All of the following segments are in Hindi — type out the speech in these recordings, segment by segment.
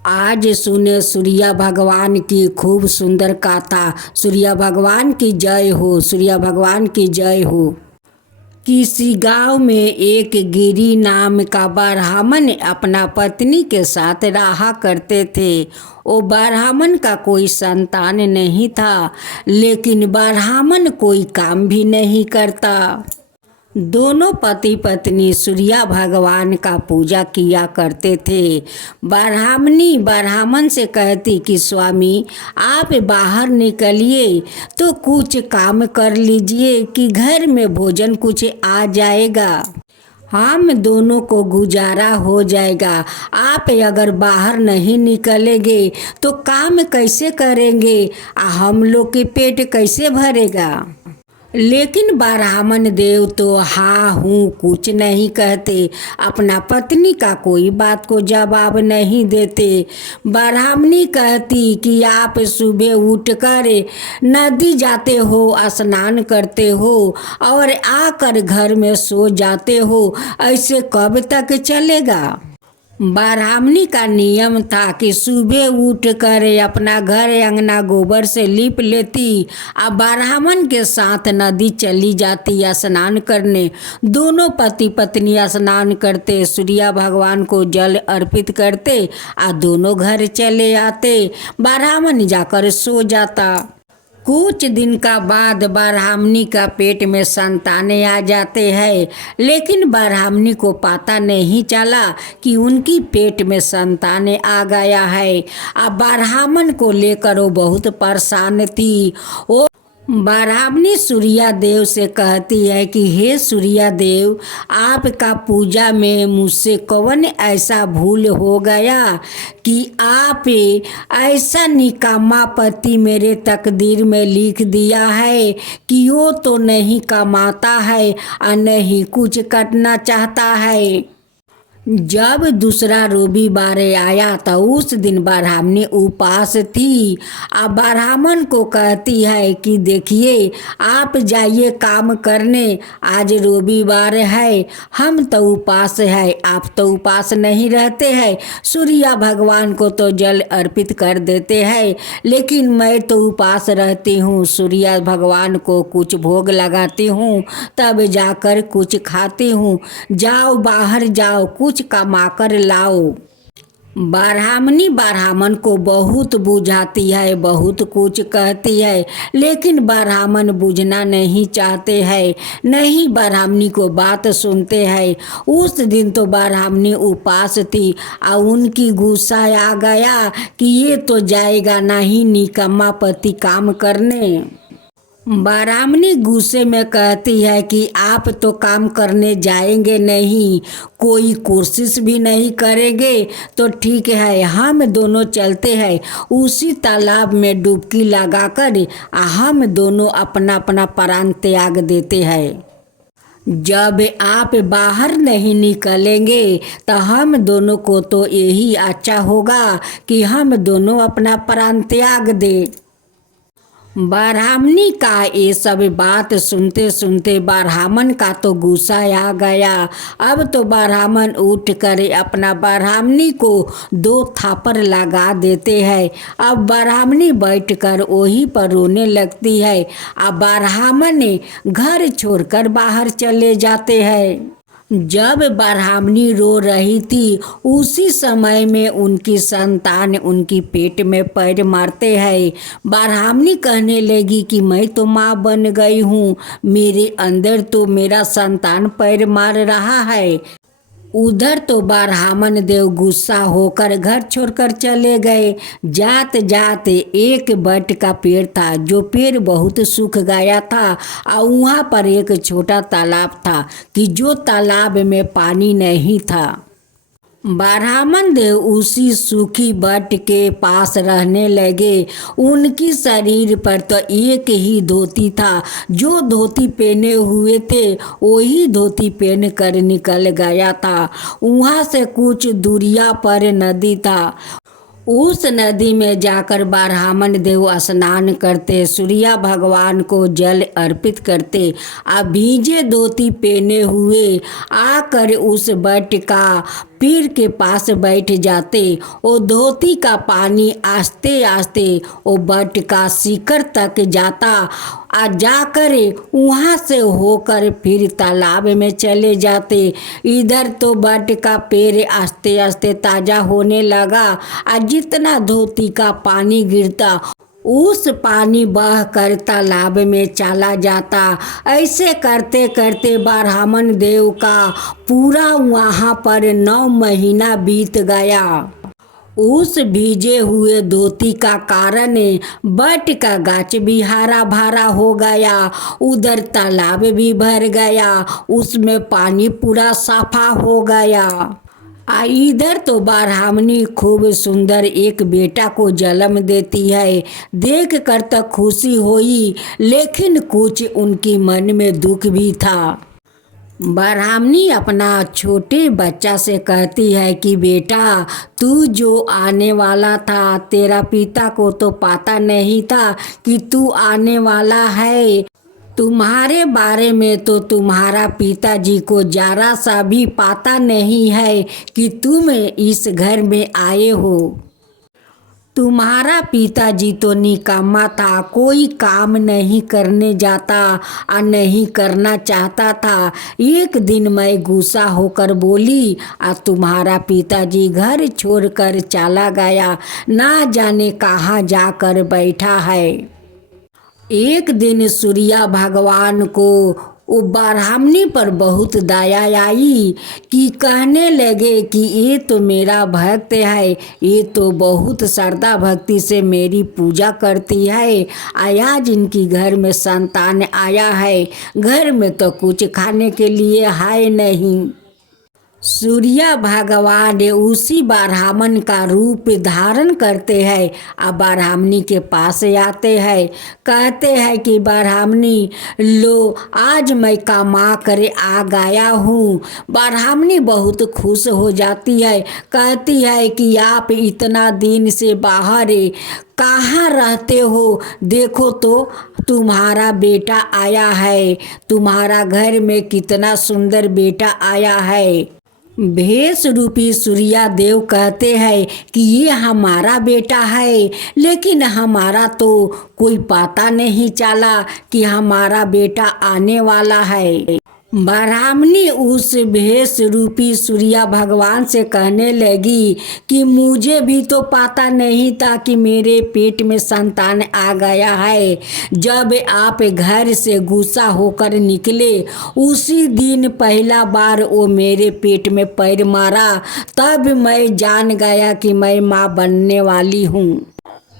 आज सुने सूर्य भगवान की खूब सुंदर गाथा। सूर्य भगवान की जय हो, सूर्य भगवान की जय हो। किसी गांव में एक गिरी नाम का ब्राह्मण अपना पत्नी के साथ रहा करते थे। वो ब्राह्मण का कोई संतान नहीं था, लेकिन ब्राह्मण कोई काम भी नहीं करता। दोनों पति पत्नी सूर्य भगवान का पूजा किया करते थे। ब्राह्मणी ब्राह्मण से कहती कि स्वामी, आप बाहर निकलिए तो कुछ काम कर लीजिए कि घर में भोजन कुछ आ जाएगा, हम दोनों को गुजारा हो जाएगा। आप अगर बाहर नहीं निकलेंगे तो काम कैसे करेंगे, हम लोग के पेट कैसे भरेगा। लेकिन ब्राह्मण देव तो हाँ हूँ कुछ नहीं कहते, अपना पत्नी का कोई बात को जवाब नहीं देते। ब्राह्मणी कहती कि आप सुबह उठकर नदी जाते हो, स्नान करते हो और आकर घर में सो जाते हो, ऐसे कब तक चलेगा। ब्राह्मणी का नियम था कि सुबह उठकर अपना घर अंगना गोबर से लीप लेती और ब्राह्मण के साथ नदी चली जाती स्नान करने। दोनों पति पत्नी स्नान करते, सूर्य भगवान को जल अर्पित करते और दोनों घर चले आते। ब्राह्मण जाकर सो जाता। कुछ दिन का बाद ब्राह्मणी का पेट में संतानें आ जाते हैं, लेकिन ब्राह्मणी को पता नहीं चला कि उनकी पेट में संतानें आ गया है। अब ब्राह्मण को लेकर वो बहुत परेशान थी। वो ब्राह्मणी सूर्य देव से कहती है कि हे सूर्य देव, आपका पूजा में मुझसे कौन ऐसा भूल हो गया कि आप ऐसा निकम्मा पति मेरे तकदीर में लिख दिया है कि वो तो नहीं कमाता है और नहीं कुछ करना चाहता है। जब दूसरा रविवार आया तो उस दिन ब्राह्मणी उपास थी। अब ब्राह्मण को कहती है कि देखिए, आप जाइए काम करने, आज रविवार है, हम तो उपास है, आप तो उपास नहीं रहते हैं, सूर्य भगवान को तो जल अर्पित कर देते हैं, लेकिन मैं तो उपास रहती हूँ, सूर्य भगवान को कुछ भोग लगाती हूँ, तब जाकर कुछ खाती हूँ। जाओ बाहर जाओ, कुछ कमा कर लाओ। ब्राह्मणी ब्राह्मण को बहुत बुझाती है, बहुत कुछ कहती है, लेकिन ब्राह्मण बुझना नहीं चाहते हैं, नहीं ब्राह्मणी को बात सुनते हैं। उस दिन तो ब्राह्मणी उपास थी और उनकी गुस्सा आ गया कि ये तो जाएगा नहीं निकम्मा पति काम करने। ब्राह्मणी गुस्से में कहती है कि आप तो काम करने जाएंगे नहीं, कोई कोशिश भी नहीं करेंगे तो ठीक है, हम दोनों चलते हैं उसी तालाब में डुबकी लगाकर हम दोनों अपना अपना प्राण त्याग देते हैं। जब आप बाहर नहीं निकलेंगे तो हम दोनों को तो यही अच्छा होगा कि हम दोनों अपना प्राण त्याग दें। ब्राह्मणी का ये सब बात सुनते सुनते ब्राह्मण का तो गुस्सा आ गया। अब तो ब्राह्मण उठ कर अपना ब्राह्मणी को 2 थापड़ लगा देते हैं। अब ब्राह्मणी बैठकर वहीं पर रोने लगती है। अब ब्राह्मण घर छोड़कर बाहर चले जाते हैं। जब ब्राह्मणी रो रही थी उसी समय में उनकी संतान उनकी पेट में पैर मारते हैं। ब्राह्मणी कहने लगी कि मैं तो माँ बन गई हूँ, मेरे अंदर तो मेरा संतान पैर मार रहा है। उधर तो ब्राह्मण देव गुस्सा होकर घर छोड़कर चले गए। जात जात एक बट का पेड़ था, जो पेड़ बहुत सूख गया था और वहाँ पर एक छोटा तालाब था कि जो तालाब में पानी नहीं था। ब्राह्मण देव उसी सूखी बट के पास रहने लगे। उनकी शरीर पर तो एक ही धोती था, जो धोती पहने हुए थे वही धोती पहन कर निकल गया था। वहाँ से कुछ दूरिया पर नदी था। उस नदी में जाकर ब्राह्मण देव स्नान करते, सूर्य भगवान को जल अर्पित करते। भीजे धोती पहने हुए आकर उस बट का पेड़ के पास बैठ जाते। वो धोती का पानी आस्ते आस्ते वो बट का शिखर तक जाता और जाकर वहाँ से होकर फिर तालाब में चले जाते। इधर तो बट का पेड़ आस्ते आस्ते ताज़ा होने लगा और जितना धोती का पानी गिरता उस पानी बह कर तालाब में चला जाता। ऐसे करते करते ब्राह्मण देव का पूरा वहाँ पर 9 महीना बीत गया। उस भीजे हुए धोती का कारण बट का गाछ भी हरा भरा हो गया, उधर तालाब भी भर गया, उसमें पानी पूरा साफा हो गया। इधर तो ब्राह्मणी खूब सुंदर एक बेटा को जन्म देती है। देख कर तो खुशी हुई, लेकिन कुछ उनकी मन में दुख भी था। ब्राह्मणी अपना छोटे बच्चा से कहती है कि बेटा, तू जो आने वाला था, तेरा पिता को तो पता नहीं था कि तू आने वाला है। तुम्हारे बारे में तो तुम्हारा पिताजी को जरा सा भी पता नहीं है कि तुम इस घर में आए हो। तुम्हारा पिताजी तो निकम्मा था, कोई काम नहीं करने जाता और नहीं करना चाहता था। एक दिन मैं गुस्सा होकर बोली और तुम्हारा पिताजी घर छोड़कर चला गया, ना जाने कहाँ जाकर बैठा है। एक दिन सूर्य भगवान को वो ब्राह्मणी पर बहुत दया आई कि कहने लगे कि ये तो मेरा भक्त है, ये तो बहुत श्रद्धा भक्ति से मेरी पूजा करती है। आज इनकी घर में संतान आया है, घर में तो कुछ खाने के लिए है नहीं। सूर्य भगवान उसी ब्राह्मण का रूप धारण करते हैं और ब्राह्मणी के पास आते हैं। कहते हैं कि ब्राह्मणी, लो आज मैं कमा कर आ गया हूँ। ब्राह्मणी बहुत खुश हो जाती है, कहती है कि आप इतना दिन से बाहर कहाँ रहते हो, देखो तो तुम्हारा बेटा आया है, तुम्हारा घर में कितना सुंदर बेटा आया है। भेष रूपी सूर्य देव कहते हैं कि ये हमारा बेटा है, लेकिन हमारा तो कोई पता नहीं चला कि हमारा बेटा आने वाला है। ब्राह्मणी उस भेष रूपी सूर्य भगवान से कहने लगी कि मुझे भी तो पता नहीं था कि मेरे पेट में संतान आ गया है। जब आप घर से गुस्सा होकर निकले, उसी दिन पहला बार वो मेरे पेट में पैर मारा, तब मैं जान गया कि मैं माँ बनने वाली हूँ।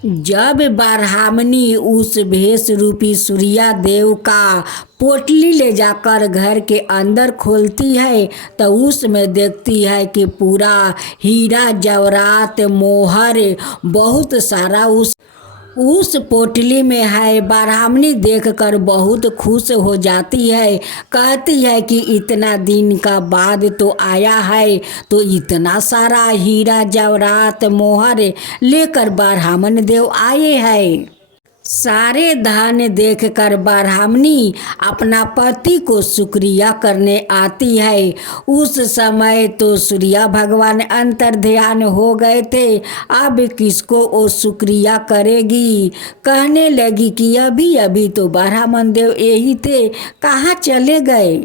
जब ब्राह्मणी उस भेष रूपी सूर्य देव का पोटली ले जाकर घर के अंदर खोलती है तो उसमें देखती है कि पूरा हीरा जवाहरात मोहर बहुत सारा उस पोटली में है। ब्राह्मणी देखकर बहुत खुश हो जाती है, कहती है कि इतना दिन का बाद तो आया है, तो इतना सारा हीरा जवाहरात मोहर लेकर ब्राह्मण देव आए हैं। सारे धन देखकर ब्राह्मणी अपना पति को शुक्रिया करने आती है। उस समय तो सूर्य भगवान अंतर ध्यान हो गए थे, अब किसको वो शुक्रिया करेगी। कहने लगी कि अभी अभी तो ब्राह्मण देव यही थे, कहाँ चले गए।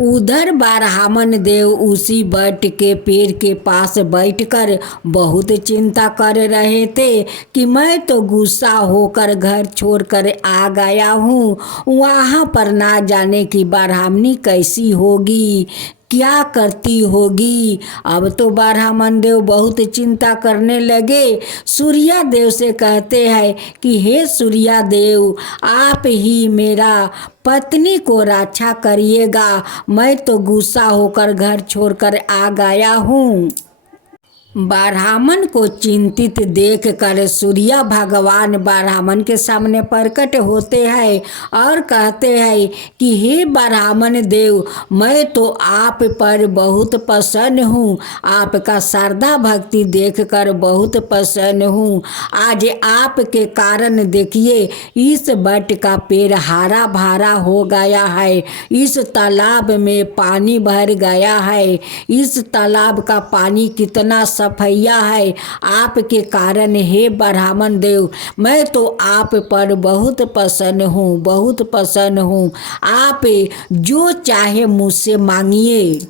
उधर ब्राह्मण देव उसी बट के पेड़ के पास बैठकर बहुत चिंता कर रहे थे कि मैं तो गुस्सा होकर घर छोड़कर आ गया हूँ, वहाँ पर ना जाने कि ब्राह्मणी कैसी होगी, क्या करती होगी। अब तो ब्राह्मण देव बहुत चिंता करने लगे। सूर्य देव से कहते हैं कि हे सूर्य देव, आप ही मेरा पत्नी को रक्षा करिएगा, मैं तो गुस्सा होकर घर छोड़कर आ गया हूँ। ब्राह्मण को चिंतित देखकर सूर्य भगवान ब्राह्मण के सामने प्रकट होते हैं और कहते हैं कि हे ब्राह्मण देव, मैं तो आप पर बहुत प्रसन्न हूँ, आपका श्रद्धा भक्ति देखकर बहुत प्रसन्न हूँ। आज आपके कारण देखिए इस बट का पेड़ हरा भरा हो गया है, इस तालाब में पानी भर गया है, इस तालाब का पानी कितना सफैया है आपके कारण हे ब्राह्मण देव। मैं तो आप पर बहुत प्रसन्न हूँ, बहुत प्रसन्न हूँ। आप जो चाहे मुझसे मांगिए।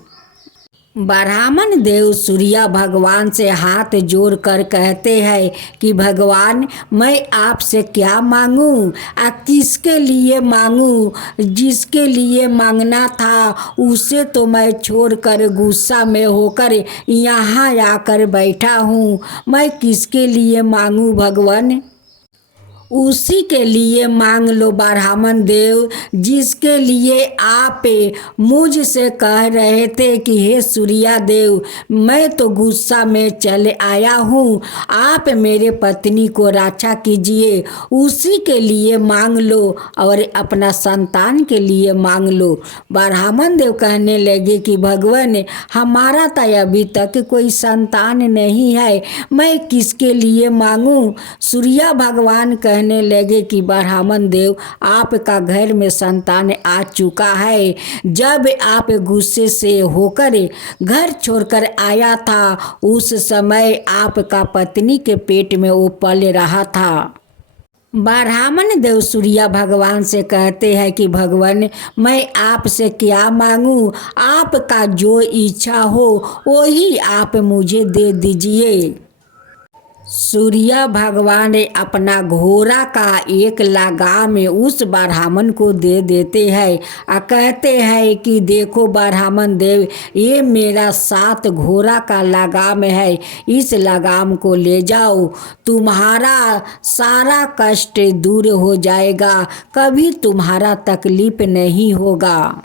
ब्राह्मण देव सूर्य भगवान से हाथ जोड़कर कहते हैं कि भगवान, मैं आपसे क्या मांगूं, किसके लिए मांगूं? जिसके लिए मांगना था उसे तो मैं छोड़कर गुस्सा में होकर यहाँ आकर बैठा हूँ। मैं किसके लिए मांगूं भगवान? उसी के लिए मांग लो ब्राह्मण देव, जिसके लिए आप मुझसे कह रहे थे कि हे सूर्या देव, मैं तो गुस्सा में चले आया हूँ, आप मेरे पत्नी को रक्षा कीजिए। उसी के लिए मांग लो और अपना संतान के लिए मांग लो। ब्राह्मण देव कहने लगे कि भगवान, हमारा तो अभी तक कोई संतान नहीं है, मैं किसके लिए मांगूं? सूर्य भगवान कहने लगे कि ब्राह्मण देव, आपका घर में संतान आ चुका है। जब आप गुस्से से होकर घर छोड़कर आया था उस समय आपका पत्नी के पेट में वो पल रहा था। ब्राह्मण देव सूर्य भगवान से कहते हैं कि भगवान, मैं आपसे क्या मांगूं? आपका जो इच्छा हो वही आप मुझे दे दीजिए। सूर्य भगवान अपना घोड़ा का एक लगाम उस ब्राह्मण को दे देते हैं और कहते हैं कि देखो ब्राह्मण देव, ये मेरा 7 घोड़ा का लगाम है, इस लगाम को ले जाओ, तुम्हारा सारा कष्ट दूर हो जाएगा, कभी तुम्हारा तकलीफ नहीं होगा।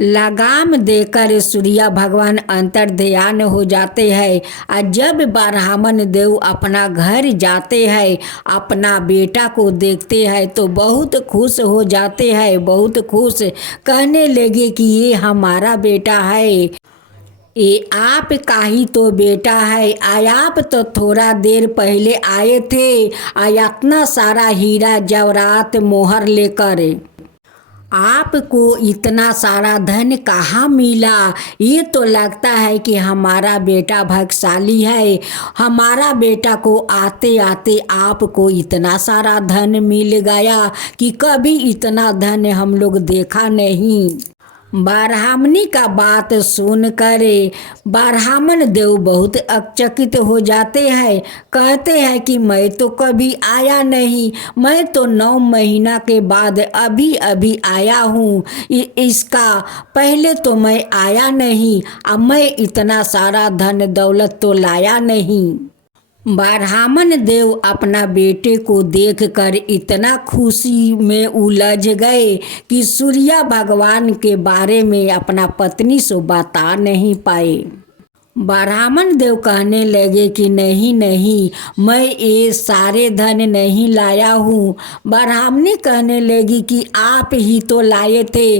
लगाम देकर सूर्य भगवान अंतर ध्यान हो जाते हैं और जब ब्राह्मण देव अपना घर जाते हैं, अपना बेटा को देखते हैं तो बहुत खुश हो जाते हैं, बहुत खुश। कहने लगे कि ये हमारा बेटा है, ये आपका ही तो बेटा है। आप तो थोड़ा देर पहले आए थे इतना सारा हीरा जवाहरात मोहर लेकर, आपको इतना सारा धन कहाँ मिला? ये तो लगता है कि हमारा बेटा भाग्यशाली है, हमारा बेटा को आते आते आपको इतना सारा धन मिल गया कि कभी इतना धन हम लोग देखा नहीं। ब्राह्मणी का बात सुनकर ब्राह्मण देव बहुत आश्चर्यचकित हो जाते हैं। कहते हैं कि मैं तो कभी आया नहीं, मैं तो 9 महीना के बाद अभी अभी आया हूँ, इसका पहले तो मैं आया नहीं, अब मैं इतना सारा धन दौलत तो लाया नहीं। ब्राह्मण देव अपना बेटे को देखकर इतना खुशी में उलझ गए कि सूर्य भगवान के बारे में अपना पत्नी से बता नहीं पाए। ब्राह्मण देव कहने लगे कि नहीं नहीं, मैं ये सारे धन नहीं लाया हूँ। ब्राह्मणी कहने लगी कि आप ही तो लाए थे।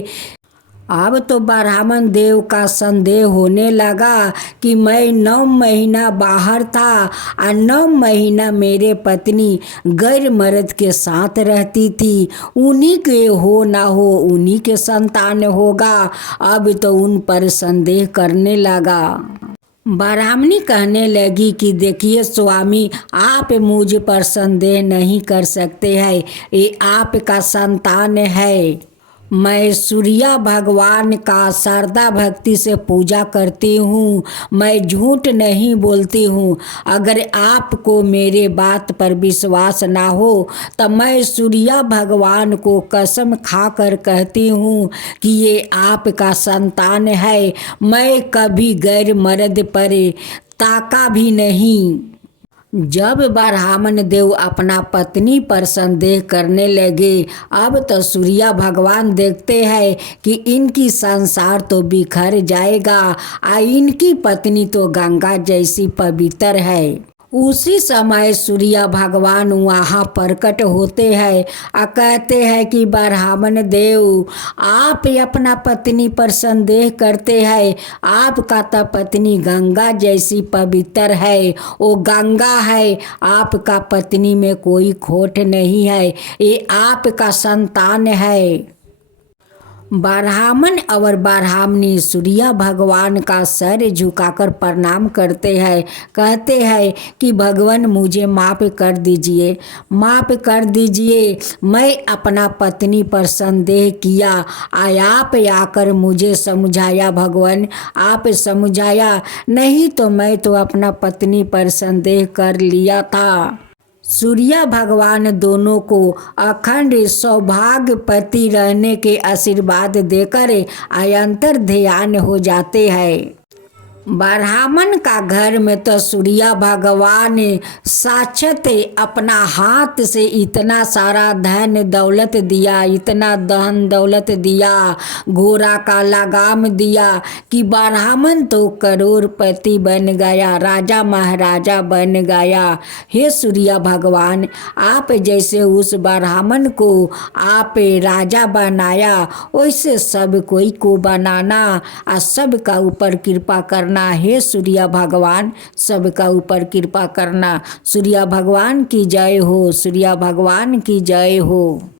अब तो ब्राह्मण देव का संदेह होने लगा कि मैं 9 महीना बाहर था और 9 महीना मेरे पत्नी गैर मर्द के साथ रहती थी, उन्हीं के हो ना हो उन्हीं के संतान होगा। अब तो उन पर संदेह करने लगा। ब्राह्मणी कहने लगी कि देखिए स्वामी, आप मुझ पर संदेह नहीं कर सकते हैं, ये आपका संतान है। मैं सूर्य भगवान का श्रद्धा भक्ति से पूजा करती हूँ, मैं झूठ नहीं बोलती हूँ। अगर आपको मेरे बात पर विश्वास ना हो तो मैं सूर्य भगवान को कसम खाकर कहती हूँ कि ये आपका संतान है। मैं कभी गैर मर्द पर ताका भी नहीं। जब ब्राह्मण देव अपना पत्नी पर संदेह करने लगे, अब तो सूर्य भगवान देखते हैं कि इनकी संसार तो बिखर जाएगा, इनकी पत्नी तो गंगा जैसी पवित्र है। उसी समय सूर्य भगवान वहाँ प्रकट होते हैं और कहते हैं कि ब्राह्मण देव, आप अपना पत्नी पर संदेह करते हैं, आपका तो पत्नी गंगा जैसी पवित्र है, वो गंगा है, आपका पत्नी में कोई खोट नहीं है, ये आपका संतान है। ब्राह्मण और ब्राह्मणी सूर्य भगवान का सर झुकाकर प्रणाम करते हैं, कहते हैं कि भगवान मुझे माफ़ कर दीजिए, माफ़ कर दीजिए, मैं अपना पत्नी पर संदेह किया, आप आकर मुझे समझाया भगवान, आप समझाया, नहीं तो मैं तो अपना पत्नी पर संदेह कर लिया था। सूर्य भगवान दोनों को अखंड सौभाग्यवती रहने के आशीर्वाद देकर अंतर ध्यान हो जाते हैं। ब्राह्मण का घर में तो सूर्य भगवान साक्षात अपना हाथ से इतना सारा धन दौलत दिया, इतना धन दौलत दिया, घोड़ा का लगाम दिया कि ब्राह्मण तो करोड़पति बन गया, राजा महाराजा बन गया। हे सूर्य भगवान, आप जैसे उस ब्राह्मण को आप राजा बनाया, वैसे सब कोई को बनाना और सबका ऊपर कृपा करना। हे सूर्य भगवान, सबका ऊपर कृपा करना। सूर्य भगवान की जय हो, सूर्य भगवान की जय हो।